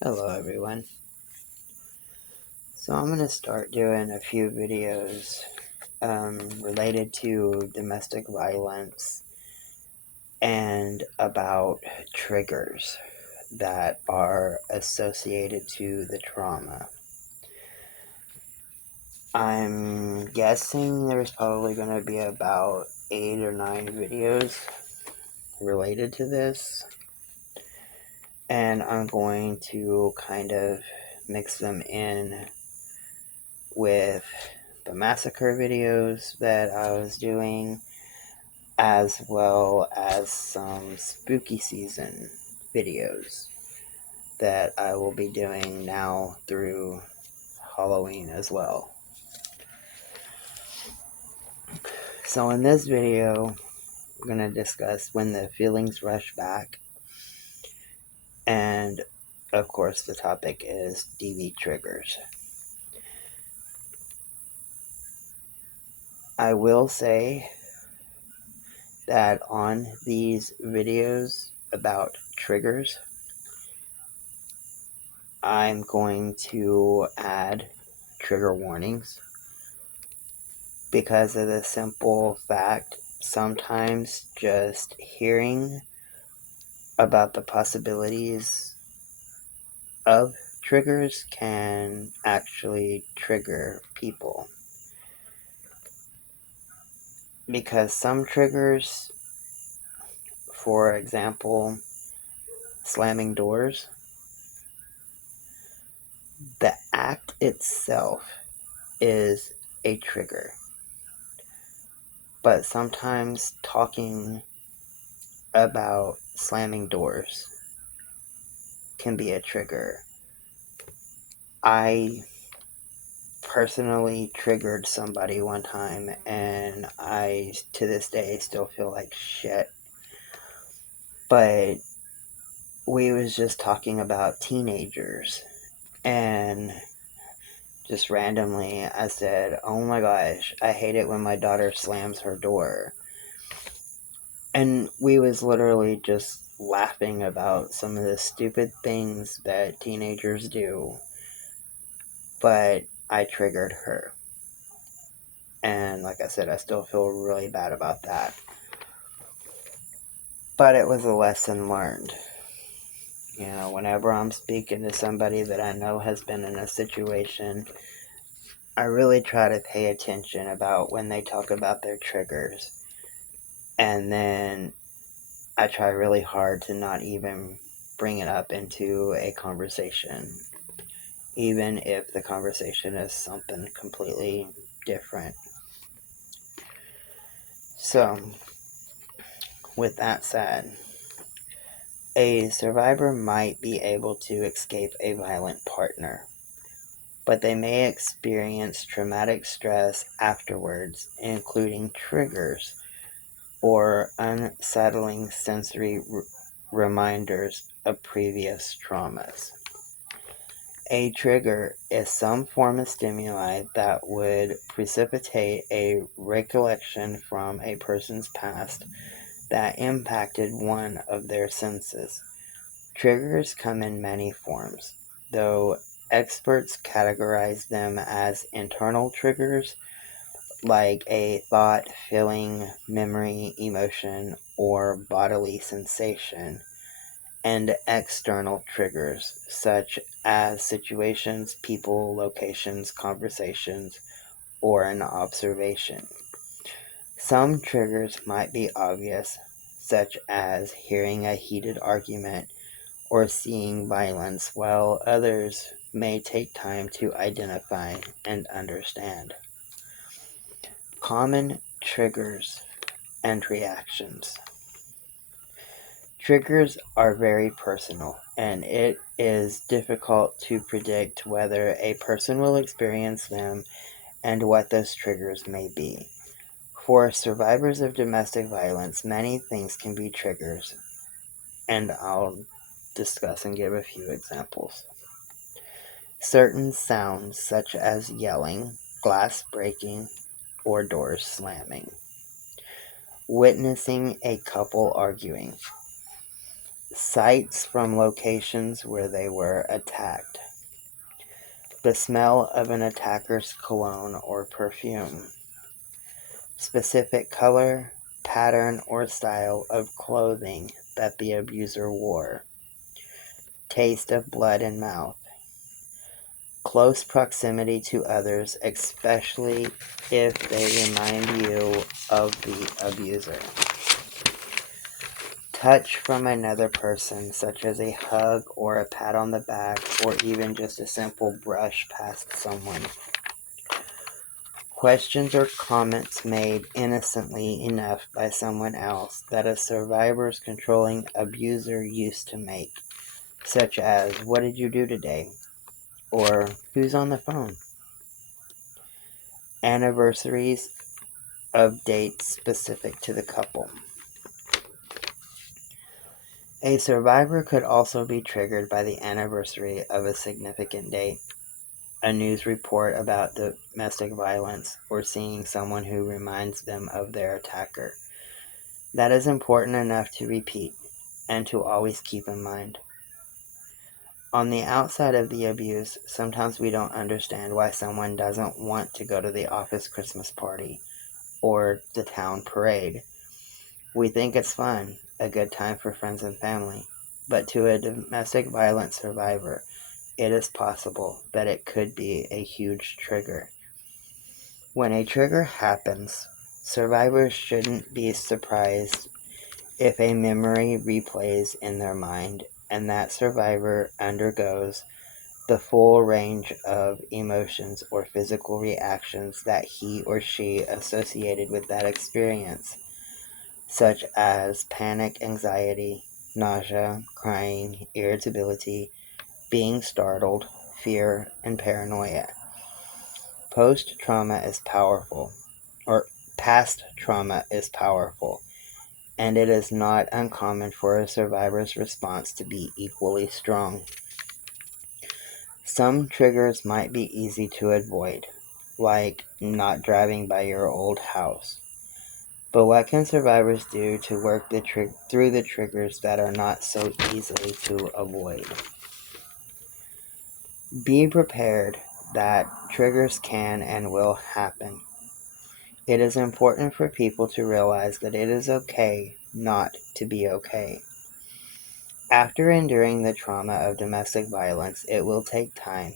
Hello everyone. So I'm going to start doing a few videos related to domestic violence and about triggers that are associated to the trauma. I'm guessing there's probably going to be about 8 or 9 videos related to this, and I'm going to kind of mix them in with the massacre videos that I was doing, as well as some spooky season videos that I will be doing now through Halloween as well. So in this video, we're going to discuss when the feelings rush back, and of course the topic is DV triggers. I will say that on these videos about triggers, I'm going to add trigger warnings because of the simple fact sometimes just hearing about the possibilities of triggers can actually trigger people. Because some triggers, for example, slamming doors, the act itself is a trigger. But sometimes talking about slamming doors can be a trigger. I personally triggered somebody one time, and I, to this day, still feel like shit. But we was just talking about teenagers, and just randomly I said, "Oh my gosh, I hate it when my daughter slams her door." And we was literally just laughing about some of the stupid things that teenagers do, but I triggered her. And like I said, I still feel really bad about that. But it was a lesson learned. Whenever I'm speaking to somebody that I know has been in a situation, I really try to pay attention about when they talk about their triggers. And then I try really hard to not even bring it up into a conversation, even if the conversation is something completely different. So, with that said, a survivor might be able to escape a violent partner, but they may experience traumatic stress afterwards, including triggers or unsettling sensory reminders of previous traumas. A trigger is some form of stimuli that would precipitate a recollection from a person's past that impacted one of their senses. Triggers come in many forms, though experts categorize them as internal triggers, like a thought, feeling, memory, emotion, or bodily sensation, and external triggers, such as situations, people, locations, conversations, or an observation. Some triggers might be obvious, such as hearing a heated argument or seeing violence, while others may take time to identify and understand. Common triggers and reactions. Triggers are very personal, and it is difficult to predict whether a person will experience them and what those triggers may be. For survivors of domestic violence, many things can be triggers, and I'll discuss and give a few examples. Certain sounds, such as yelling, glass breaking, or doors slamming. Witnessing a couple arguing. sights from locations where they were attacked, the smell of an attacker's cologne or perfume, specific color, pattern, or style of clothing that the abuser wore, taste of blood in mouth, close proximity to others, especially if they remind you of the abuser, touch from another person, such as a hug or a pat on the back, or even just a simple brush past someone. Questions or comments made innocently enough by someone else that a survivor's controlling abuser used to make, such as, "What did you do today?" or "Who's on the phone?" Anniversaries of dates specific to the couple. A survivor could also be triggered by the anniversary of a significant date, a news report about domestic violence, or seeing someone who reminds them of their attacker. That is important enough to repeat and to always keep in mind. On the outside of the abuse, sometimes we don't understand why someone doesn't want to go to the office Christmas party or the town parade. We think it's fun, a good time for friends and family, but to a domestic violence survivor, it is possible that it could be a huge trigger. When a trigger happens, survivors shouldn't be surprised if a memory replays in their mind and that survivor undergoes the full range of emotions or physical reactions that he or she associated with that experience, such as panic, anxiety, nausea, crying, irritability, being startled, fear, and paranoia. Post-trauma is powerful, or past trauma is powerful, and it is not uncommon for a survivor's response to be equally strong. Some triggers might be easy to avoid, like not driving by your old house. But what can survivors do to work through the triggers that are not so easily to avoid? Be prepared that triggers can and will happen. It is important for people to realize that it is okay not to be okay. After enduring the trauma of domestic violence, it will take time,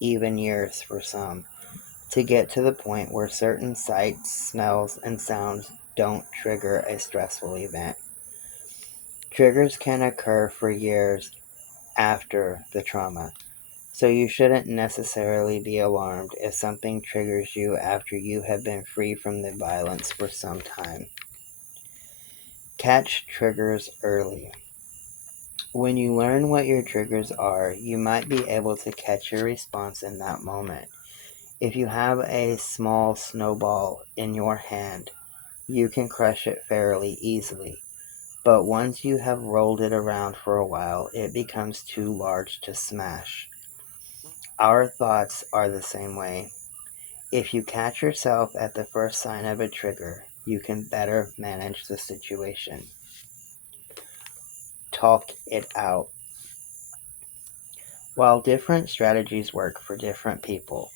even years for some, to get to the point where certain sights, smells, and sounds don't trigger a stressful event. Triggers can occur for years after the trauma, so you shouldn't necessarily be alarmed if something triggers you after you have been free from the violence for some time. Catch triggers early. When you learn what your triggers are, you might be able to catch your response in that moment. If you have a small snowball in your hand, you can crush it fairly easily. But once you have rolled it around for a while, it becomes too large to smash. Our thoughts are the same way. If you catch yourself at the first sign of a trigger, you can better manage the situation. Talk it out. While different strategies work for different people,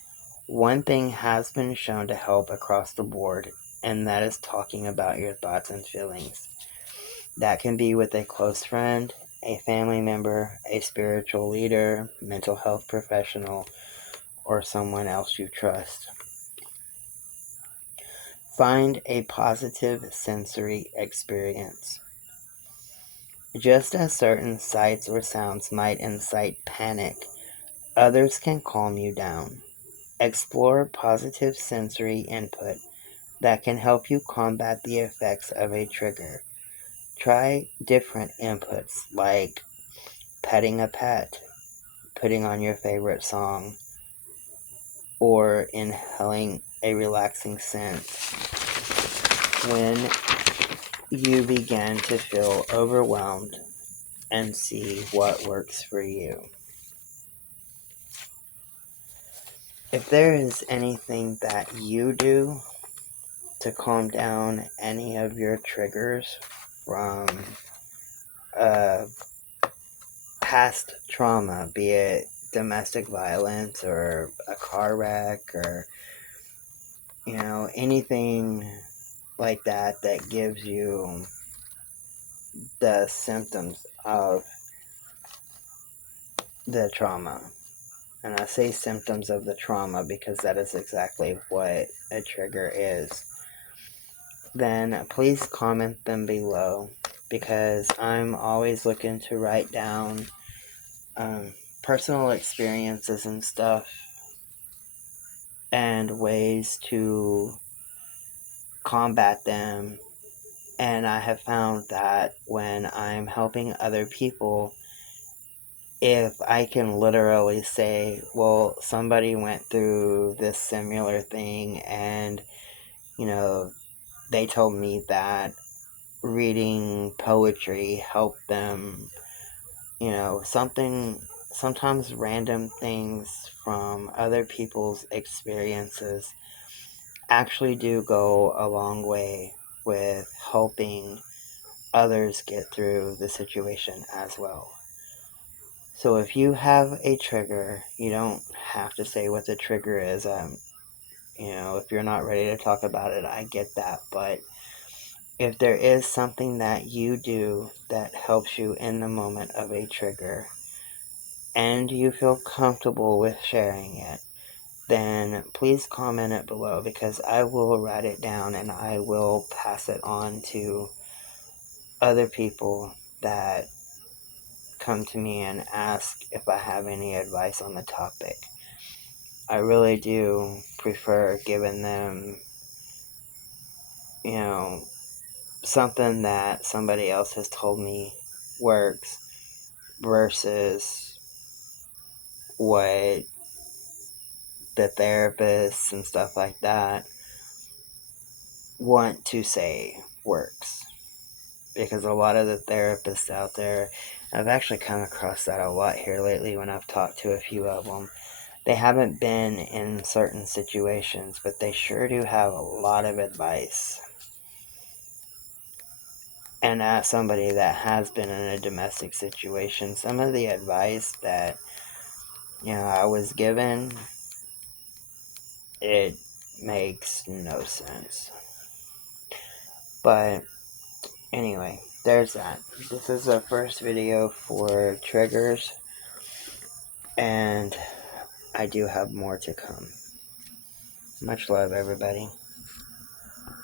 one thing has been shown to help across the board, and that is talking about your thoughts and feelings. That can be with a close friend, a family member, a spiritual leader, mental health professional, or someone else you trust. Find a positive sensory experience. Just as certain sights or sounds might incite panic, others can calm you down. Explore positive sensory input that can help you combat the effects of a trigger. Try different inputs like petting a pet, putting on your favorite song, or inhaling a relaxing scent. When you begin to feel overwhelmed, and see what works for you. If there is anything that you do to calm down any of your triggers from past trauma, be it domestic violence or a car wreck or, anything like that that gives you the symptoms of the trauma. And I say symptoms of the trauma because that is exactly what a trigger is. Then please comment them below, because I'm always looking to write down personal experiences and stuff and ways to combat them. And I have found that when I'm helping other people, if I can literally say, well, somebody went through this similar thing and, they told me that reading poetry helped them, sometimes random things from other people's experiences actually do go a long way with helping others get through the situation as well. So if you have a trigger, you don't have to say what the trigger is. If you're not ready to talk about it, I get that. But if there is something that you do that helps you in the moment of a trigger and you feel comfortable with sharing it, then please comment it below, because I will write it down and I will pass it on to other people that come to me and ask if I have any advice on the topic. I really do prefer giving them, something that somebody else has told me works versus what the therapists and stuff like that want to say works. Because a lot of the therapists out there, I've actually come across that a lot here lately when I've talked to a few of them, they haven't been in certain situations, but they sure do have a lot of advice. And as somebody that has been in a domestic situation, some of the advice that, I was given, it makes no sense. But anyway, there's that. This is the first video for triggers, and I do have more to come. Much love, everybody.